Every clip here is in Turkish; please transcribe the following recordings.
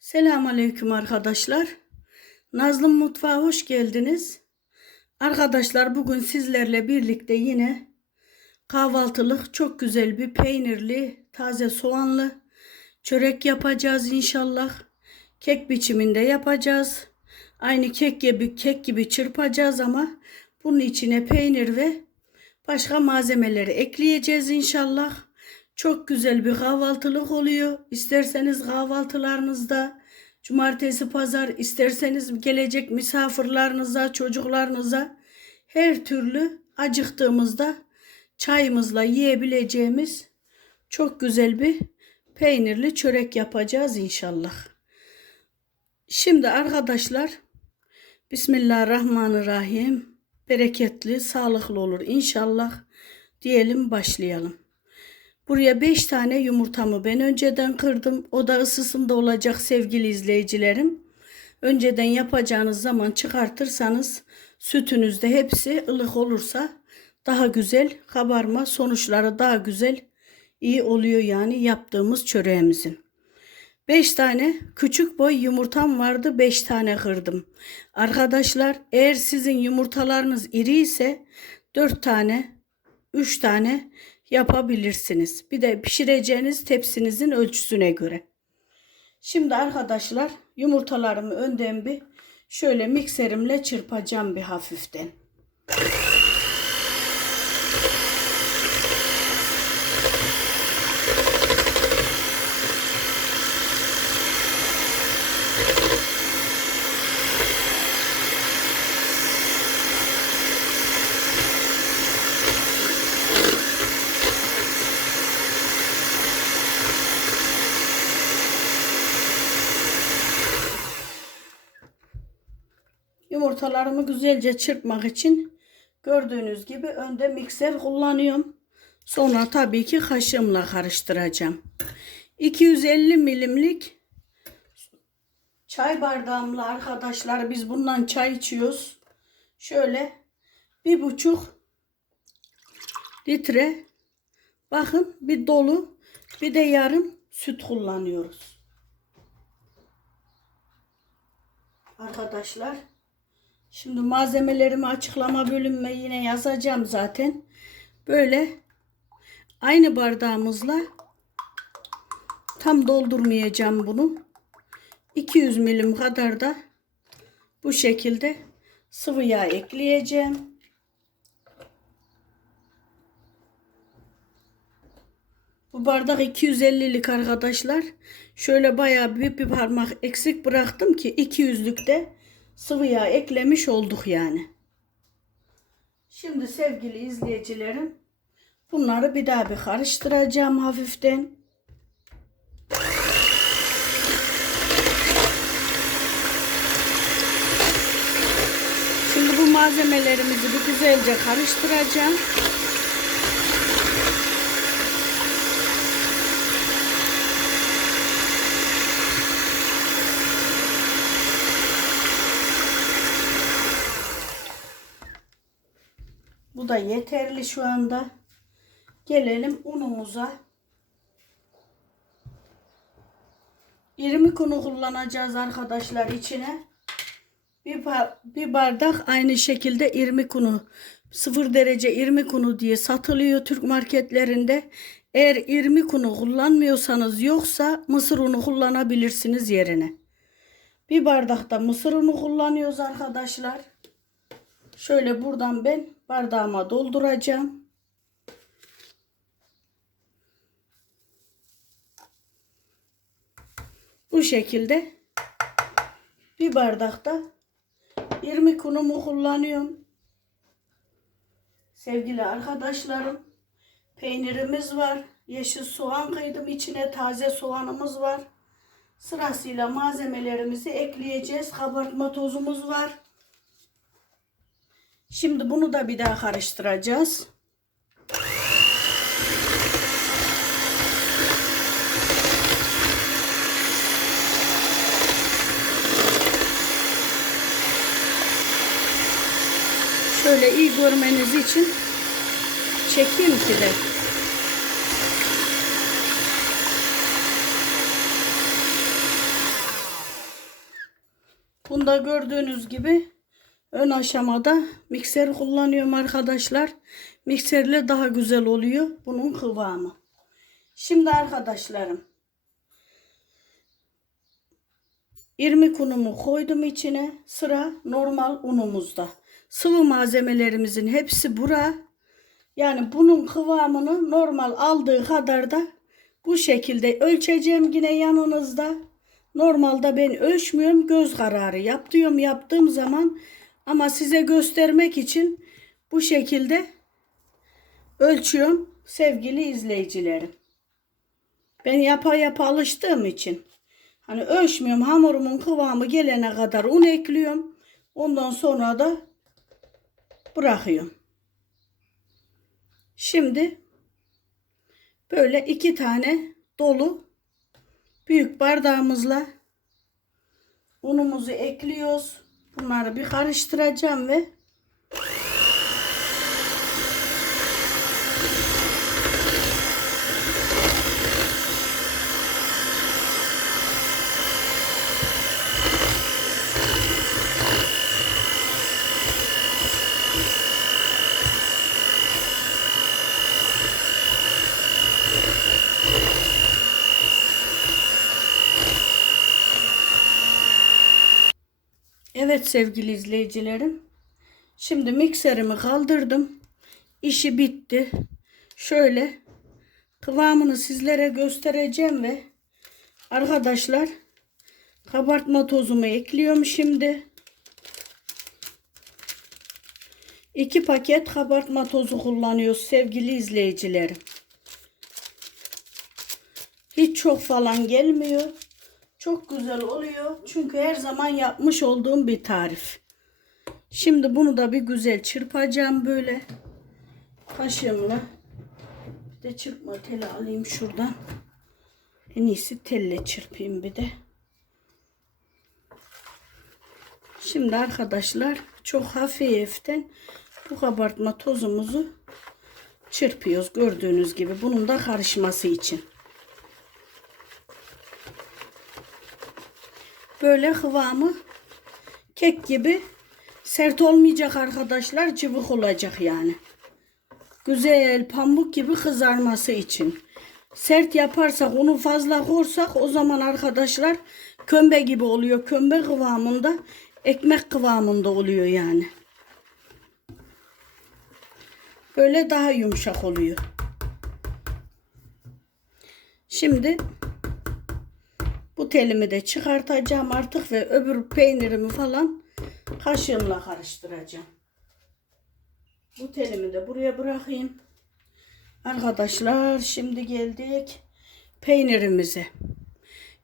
Selamünaleyküm arkadaşlar. Nazlım Mutfağa hoş geldiniz. Arkadaşlar bugün sizlerle birlikte yine kahvaltılık çok güzel bir peynirli, taze soğanlı çörek yapacağız inşallah. Kek biçiminde yapacağız. Aynı kek gibi kek gibi çırpacağız ama bunun içine peynir ve başka malzemeleri ekleyeceğiz inşallah. Çok güzel bir kahvaltılık oluyor. İsterseniz kahvaltılarınızda cumartesi pazar isterseniz gelecek misafirlerinize, çocuklarınıza her türlü acıktığımızda çayımızla yiyebileceğimiz çok güzel bir peynirli çörek yapacağız inşallah. Şimdi arkadaşlar Bismillahirrahmanirrahim. Bereketli, sağlıklı olur inşallah diyelim başlayalım. Buraya 5 tane yumurtamı ben önceden kırdım. O da ısısında olacak sevgili izleyicilerim. Önceden yapacağınız zaman çıkartırsanız sütünüzde hepsi ılık olursa daha güzel kabarma sonuçları daha güzel iyi oluyor yani yaptığımız çöreğimizin. 5 tane küçük boy yumurtam vardı 5 tane kırdım. Arkadaşlar eğer sizin yumurtalarınız iri ise 4 tane 3 tane yapabilirsiniz. Bir de pişireceğiniz tepsinizin ölçüsüne göre. Şimdi arkadaşlar yumurtalarımı önden bir şöyle mikserimle çırpacağım bir hafiften. Yumurtalarımı güzelce çırpmak için gördüğünüz gibi önde mikser kullanıyorum. Sonra tabii ki kaşığımla karıştıracağım. 250 milimlik çay bardağımla arkadaşlar biz bundan çay içiyoruz. Şöyle bir buçuk litre bakın bir dolu bir de yarım süt kullanıyoruz. Arkadaşlar Şimdi malzemelerimi açıklama bölümüne yine yazacağım zaten. Böyle aynı bardağımızla tam doldurmayacağım bunu. 200 milim kadar da bu şekilde sıvı yağ ekleyeceğim. Bu bardak 250'lik arkadaşlar. Şöyle bayağı bir, bir parmak eksik bıraktım ki 200'lükte sıvı yağ eklemiş olduk yani. Şimdi sevgili izleyicilerim bunları bir daha bir karıştıracağım hafiften. Şimdi bu malzemelerimizi bir güzelce karıştıracağım. Da yeterli şu anda. Gelelim unumuza. İrmik unu kullanacağız arkadaşlar içine. Bir, bir bardak aynı şekilde irmik unu. 0 derece irmik unu diye satılıyor Türk marketlerinde. Eğer irmik unu kullanmıyorsanız yoksa mısır unu kullanabilirsiniz yerine. Bir bardakta mısır unu kullanıyoruz arkadaşlar. Şöyle buradan ben bardağıma dolduracağım. Bu şekilde bir bardakta 20 kunumu kullanıyorum. Sevgili arkadaşlarım peynirimiz var. Yeşil soğan kıydım içine taze soğanımız var. Sırasıyla malzemelerimizi ekleyeceğiz. Kabartma tozumuz var. Şimdi bunu da bir daha karıştıracağız. Şöyle iyi görmeniz için çekeyim ki de. Bunda gördüğünüz gibi ön aşamada mikser kullanıyorum arkadaşlar. Mikserle daha güzel oluyor bunun kıvamı. Şimdi arkadaşlarım 20 unumu koydum içine. Sıra normal unumuzda. Sıvı malzemelerimizin hepsi bura. Yani bunun kıvamını normal aldığı kadar da bu şekilde ölçeceğim yine yanınızda. Normalde ben ölçmüyorum. Göz kararı yap diyorum yaptığım zaman. Ama size göstermek için bu şekilde ölçüyorum sevgili izleyicilerim. Ben yapa yapa alıştığım için. Hani ölçmüyorum hamurumun kıvamı gelene kadar un ekliyorum. Ondan sonra da bırakıyorum. Şimdi böyle iki tane dolu büyük bardağımızla unumuzu ekliyoruz. Bunları bir karıştıracağım ve Evet sevgili izleyicilerim. Şimdi mikserimi kaldırdım. İşi bitti. Şöyle kıvamını sizlere göstereceğim ve arkadaşlar kabartma tozumu ekliyorum şimdi. İki paket kabartma tozu kullanıyoruz sevgili izleyicilerim. Hiç çok falan gelmiyor. Çok güzel oluyor. Çünkü her zaman yapmış olduğum bir tarif. Şimdi bunu da bir güzel çırpacağım böyle. Kaşığımla. Bir de çırpma teli alayım şuradan. En iyisi telle çırpayım bir de. Şimdi arkadaşlar çok hafiften bu kabartma tozumuzu çırpıyoruz gördüğünüz gibi. Bunun da karışması için. Böyle kıvamı kek gibi sert olmayacak arkadaşlar. Cıvık olacak yani. Güzel pamuk gibi kızarması için. Sert yaparsak onu fazla korsak o zaman arkadaşlar kömbe gibi oluyor. Kömbe kıvamında ekmek kıvamında oluyor yani. Böyle daha yumuşak oluyor. Şimdi telimi de çıkartacağım artık ve öbür peynirimi falan kaşığımla karıştıracağım. Bu telimi de buraya bırakayım. Arkadaşlar şimdi geldik peynirimize.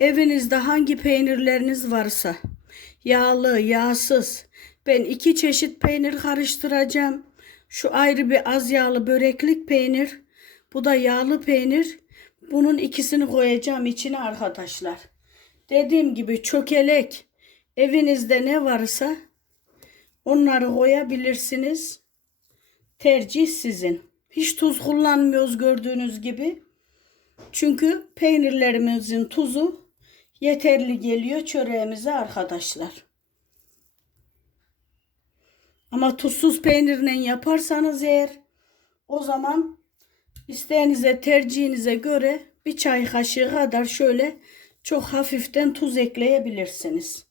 Evinizde hangi peynirleriniz varsa yağlı, yağsız. Ben iki çeşit peynir karıştıracağım. Şu ayrı bir az yağlı böreklik peynir. Bu da yağlı peynir. Bunun ikisini koyacağım içine arkadaşlar. Dediğim gibi çökelek evinizde ne varsa onları koyabilirsiniz. Tercih sizin. Hiç tuz kullanmıyoruz gördüğünüz gibi. Çünkü peynirlerimizin tuzu yeterli geliyor çöreğimize arkadaşlar. Ama tuzsuz peynirle yaparsanız eğer o zaman isteğinize tercihinize göre bir çay kaşığı kadar şöyle çok hafiften tuz ekleyebilirsiniz.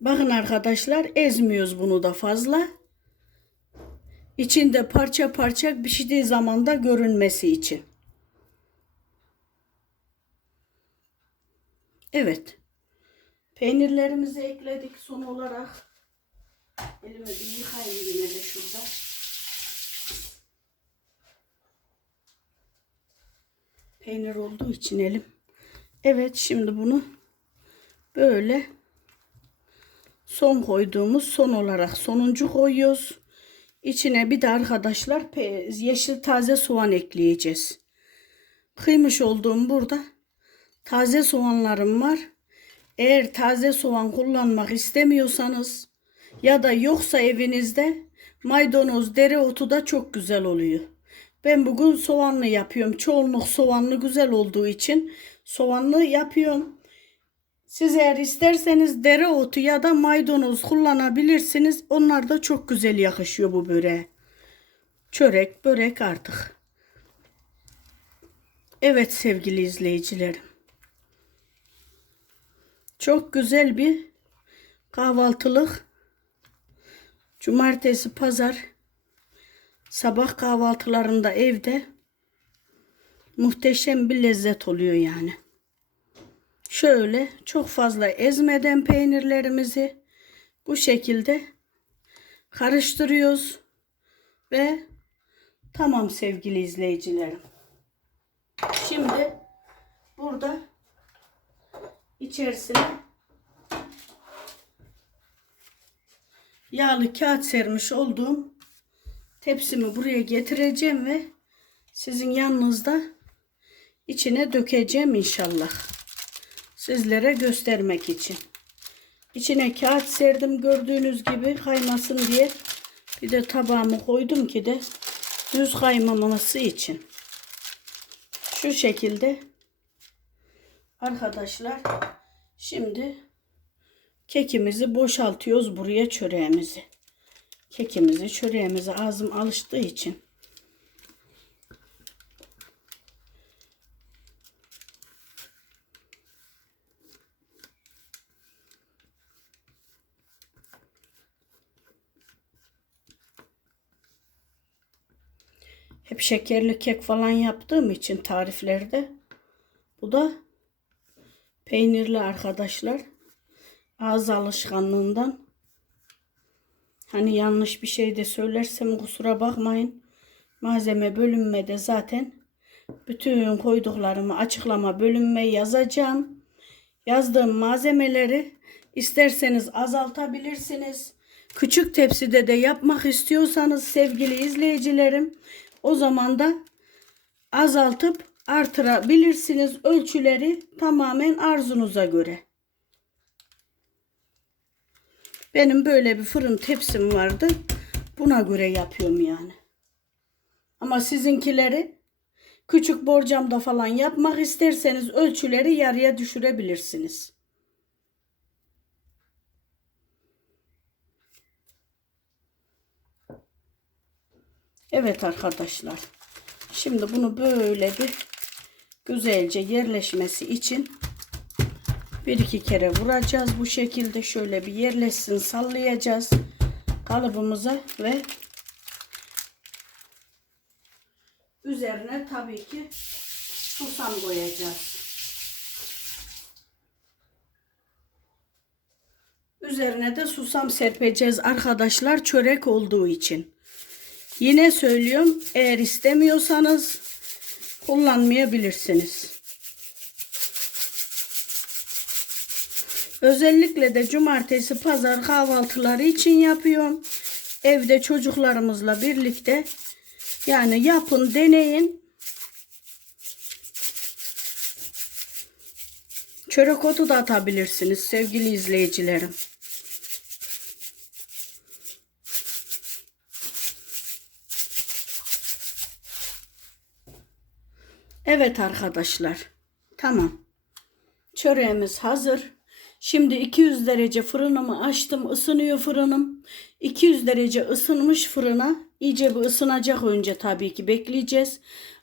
Bakın arkadaşlar ezmiyoruz bunu da fazla. İçinde parça parça piştiği zaman da görünmesi için. Evet. Peynirlerimizi ekledik son olarak. Elimi bir yıkayayım yine de şurada. Peynir olduğu için elim. Evet şimdi bunu böyle son koyduğumuz son olarak sonuncu koyuyoruz. İçine bir de arkadaşlar yeşil taze soğan ekleyeceğiz. Kıymış olduğum burada taze soğanlarım var. Eğer taze soğan kullanmak istemiyorsanız ya da yoksa evinizde maydanoz, dereotu da çok güzel oluyor. Ben bugün soğanlı yapıyorum. Çoğunluk soğanlı güzel olduğu için soğanlı yapıyorum. Siz eğer isterseniz dereotu ya da maydanoz kullanabilirsiniz. Onlar da çok güzel yakışıyor bu böreğe. Çörek, börek artık. Evet sevgili izleyicilerim. Çok güzel bir kahvaltılık. Cumartesi, pazar sabah kahvaltılarında evde muhteşem bir lezzet oluyor yani. Şöyle çok fazla ezmeden peynirlerimizi bu şekilde karıştırıyoruz ve tamam sevgili izleyicilerim. Şimdi burada içerisine yağlı kağıt sermiş olduğum tepsimi buraya getireceğim ve sizin yanınızda içine dökeceğim inşallah. Sizlere göstermek için. İçine kağıt serdim gördüğünüz gibi kaymasın diye. Bir de tabağımı koydum ki de düz kaymaması için. Şu şekilde arkadaşlar şimdi kekimizi boşaltıyoruz buraya çöreğimizi. Kekimizi çöreğimizi ağzım alıştığı için. Hep şekerli kek falan yaptığım için tariflerde bu da peynirli arkadaşlar ağız alışkanlığından hani yanlış bir şey de söylersem kusura bakmayın. Malzeme bölünmede zaten bütün koyduklarımı açıklama bölünme yazacağım. Yazdığım malzemeleri isterseniz azaltabilirsiniz. Küçük tepside de yapmak istiyorsanız sevgili izleyicilerim o zaman da azaltıp artırabilirsiniz ölçüleri tamamen arzunuza göre. Benim böyle bir fırın tepsim vardı. Buna göre yapıyorum yani. Ama sizinkileri küçük borcamda falan yapmak isterseniz ölçüleri yarıya düşürebilirsiniz. Evet arkadaşlar. Şimdi bunu böyle bir güzelce yerleşmesi için bir iki kere vuracağız. Bu şekilde şöyle bir yerleşsin sallayacağız kalıbımıza ve üzerine tabii ki susam koyacağız. Üzerine de susam serpeceğiz arkadaşlar çörek olduğu için. Yine söylüyorum eğer istemiyorsanız kullanmayabilirsiniz. Özellikle de cumartesi pazar kahvaltıları için yapıyorum. Evde çocuklarımızla birlikte yani yapın deneyin. Çörek otu da atabilirsiniz sevgili izleyicilerim. Evet arkadaşlar. Tamam. Çöreğimiz hazır. Şimdi 200 derece fırınımı açtım. Isınıyor fırınım. 200 derece ısınmış fırına iyice bir ısınacak önce tabii ki bekleyeceğiz.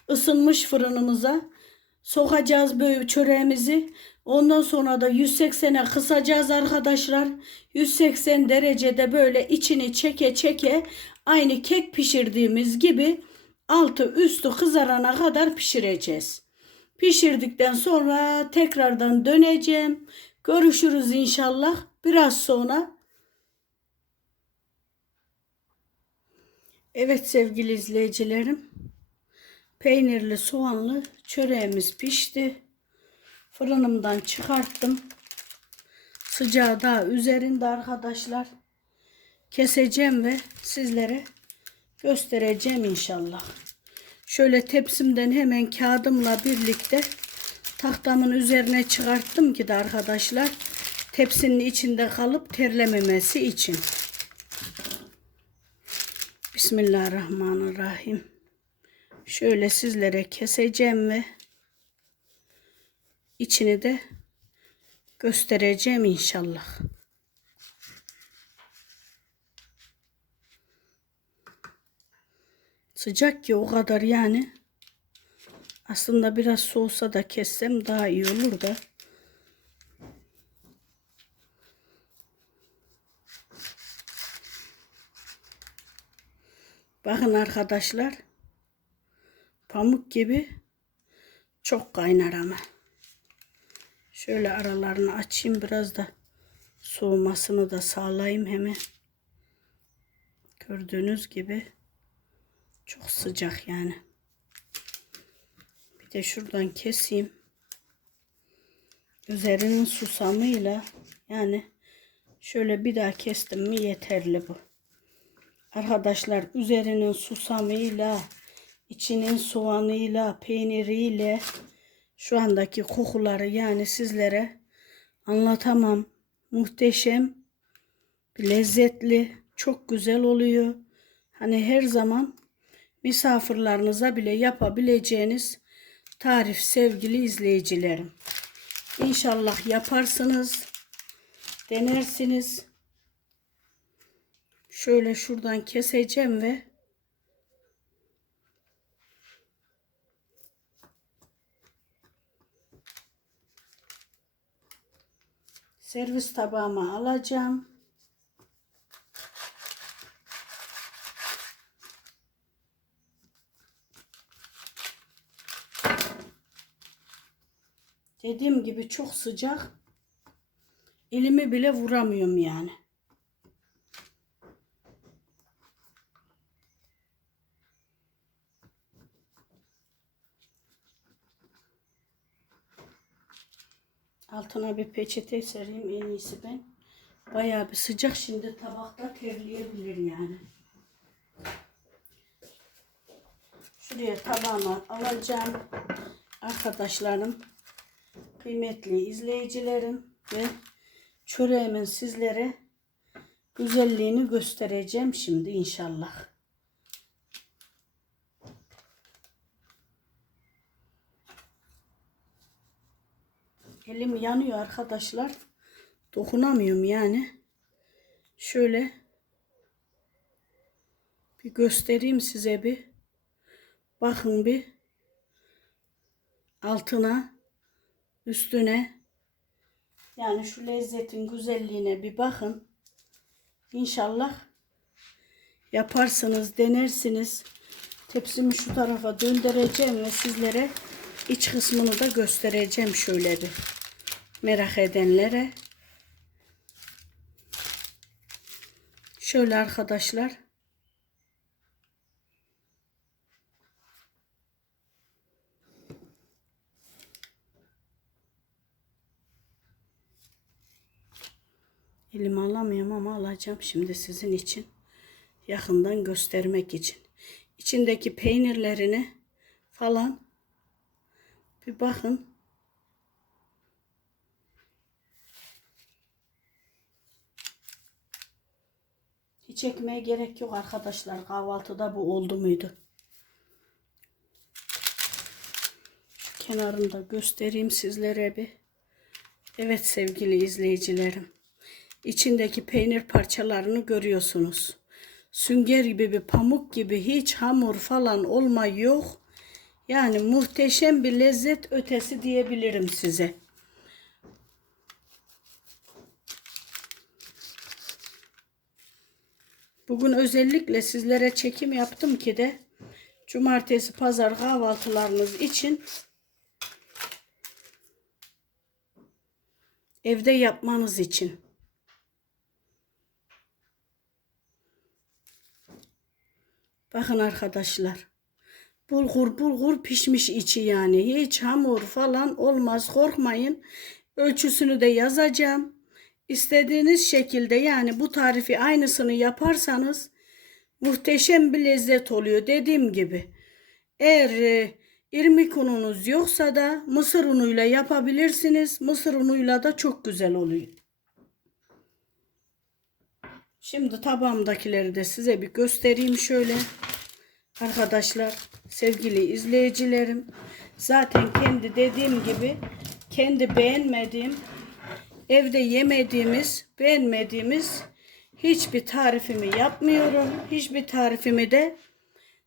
Isınmış fırınımıza sokacağız böyle çöreğimizi. Ondan sonra da 180'e kısacağız arkadaşlar. 180 derecede böyle içini çeke çeke aynı kek pişirdiğimiz gibi altı üstü kızarana kadar pişireceğiz. Pişirdikten sonra tekrardan döneceğim. Görüşürüz inşallah biraz sonra. Evet sevgili izleyicilerim. Peynirli soğanlı çöreğimiz pişti. Fırınımdan çıkarttım. Sıcağı daha üzerinde arkadaşlar. Keseceğim ve sizlere göstereceğim inşallah. Şöyle tepsimden hemen kağıdımla birlikte tahtamın üzerine çıkarttım ki de arkadaşlar tepsinin içinde kalıp terlememesi için. Bismillahirrahmanirrahim. Şöyle sizlere keseceğim ve içini de göstereceğim inşallah. Sıcak ki o kadar yani. Aslında biraz soğusa da kessem daha iyi olur da. Bakın arkadaşlar. Pamuk gibi çok kaynar ama. Şöyle aralarını açayım biraz da soğumasını da sağlayayım hemen. Gördüğünüz gibi çok sıcak yani. De şuradan keseyim. Üzerinin susamıyla yani şöyle bir daha kestim mi yeterli bu. Arkadaşlar üzerinin susamıyla, içinin soğanıyla, peyniriyle şu andaki kokuları yani sizlere anlatamam. Muhteşem, lezzetli, çok güzel oluyor. Hani her zaman misafirlerinize bile yapabileceğiniz tarif sevgili izleyicilerim. İnşallah yaparsınız, denersiniz. Şöyle şuradan keseceğim ve servis tabağıma alacağım. Dediğim gibi çok sıcak. Elimi bile vuramıyorum yani. Altına bir peçete sereyim en iyisi ben. Bayağı bir sıcak şimdi tabakta terleyebilir yani. Şuraya tabağıma alacağım. Arkadaşlarım, kıymetli izleyicilerim ve çöreğimin sizlere güzelliğini göstereceğim şimdi inşallah. Elim yanıyor arkadaşlar. Dokunamıyorum yani. Şöyle bir göstereyim size bir. Bakın bir altına üstüne yani şu lezzetin güzelliğine bir bakın. İnşallah yaparsınız, denersiniz. Tepsimi şu tarafa döndüreceğim ve sizlere iç kısmını da göstereceğim şöyle bir. Merak edenlere. Şöyle arkadaşlar. Elimi alamıyorum ama alacağım şimdi sizin için. Yakından göstermek için. İçindeki peynirlerini falan bir bakın. Hiç ekmeğe gerek yok arkadaşlar. Kahvaltıda bu oldu muydu? Şu kenarını da göstereyim sizlere bir. Evet sevgili izleyicilerim. İçindeki peynir parçalarını görüyorsunuz. Sünger gibi bir pamuk gibi hiç hamur falan olma yok. Yani muhteşem bir lezzet ötesi diyebilirim size. Bugün özellikle sizlere çekim yaptım ki de cumartesi pazar kahvaltılarınız için evde yapmanız için. Bakın arkadaşlar. Bulgur bulgur pişmiş içi yani. Hiç hamur falan olmaz. Korkmayın. Ölçüsünü de yazacağım. İstediğiniz şekilde yani bu tarifi aynısını yaparsanız muhteşem bir lezzet oluyor. Dediğim gibi. Eğer e, irmik ununuz yoksa da mısır unuyla yapabilirsiniz. Mısır unuyla da çok güzel oluyor. Şimdi tabağımdakileri de size bir göstereyim şöyle. Arkadaşlar, sevgili izleyicilerim. Zaten kendi dediğim gibi kendi beğenmediğim evde yemediğimiz, beğenmediğimiz hiçbir tarifimi yapmıyorum. Hiçbir tarifimi de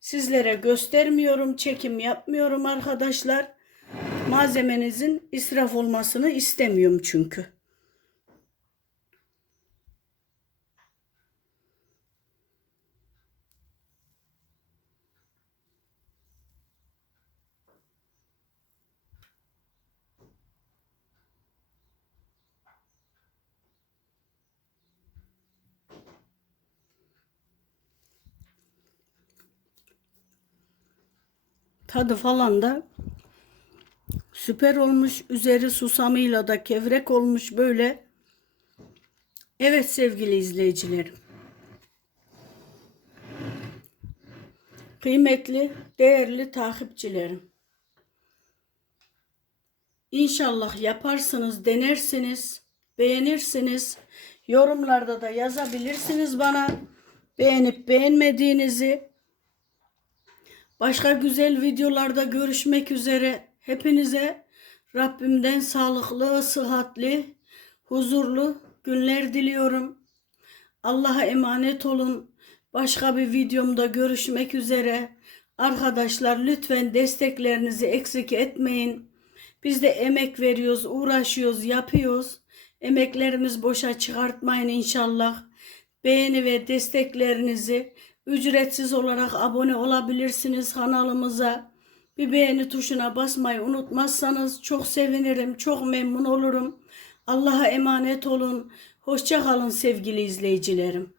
sizlere göstermiyorum, çekim yapmıyorum arkadaşlar. Malzemenizin israf olmasını istemiyorum çünkü. Tadı falan da süper olmuş. Üzeri susamıyla da kevrek olmuş böyle. Evet sevgili izleyicilerim. Kıymetli, değerli takipçilerim. İnşallah yaparsınız, denersiniz, beğenirsiniz. Yorumlarda da yazabilirsiniz bana beğenip beğenmediğinizi. Başka güzel videolarda görüşmek üzere. Hepinize Rabbimden sağlıklı, sıhhatli, huzurlu günler diliyorum. Allah'a emanet olun. Başka bir videomda görüşmek üzere. Arkadaşlar lütfen desteklerinizi eksik etmeyin. Biz de emek veriyoruz, uğraşıyoruz, yapıyoruz. Emeklerimiz boşa çıkartmayın inşallah. Beğeni ve desteklerinizi ücretsiz olarak abone olabilirsiniz kanalımıza. Bir beğeni tuşuna basmayı unutmazsanız çok sevinirim, çok memnun olurum. Allah'a emanet olun. Hoşça kalın sevgili izleyicilerim.